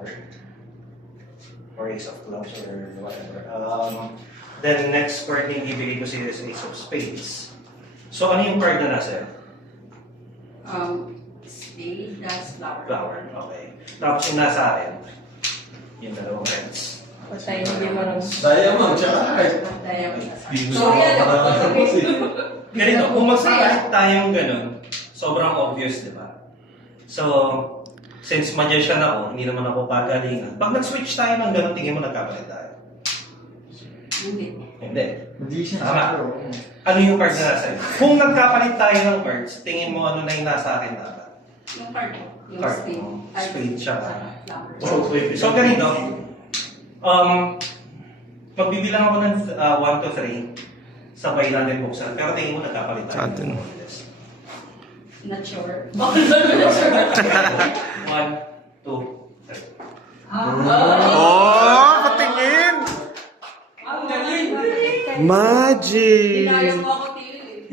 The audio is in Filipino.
flower. Or ace of clubs or whatever. Then next card na yung ibigay ko sa'yo is ace of spades. So ano yung card na nasa? Spade, that's flower. Flower, okay. Tapos yung nasa akin, yung dalawang cards. Patay, hindi marunong. Diamond, tsaka heart. Diamond. Sorry, Ganito, kung magkakalit tayong ganun, sobrang obvious, di ba? So, since magician ako, hindi naman ako kagalingan. Pag nag-switch tayo ng ganun, tingin mo nagkakalit tayo. Hindi. Hindi. Hindi siya Tama. siguro. Ano yung card na nasa iyo? Kung nagkapalit tayo ng cards, tingin mo ano na yung nasa akin dapat? Yung card mo. Yung Card. spade. Ay, Spade siya. flower. So, ganito. Magbibilang ako ng 1 to 3. Sabay natin buksan. Pero tingin mo nagkapalit tayo. Sa atin. Not sure. 1, 2, 3. Oh, patingin! Ang galing! Magic! Dinayang mo ako, Tili.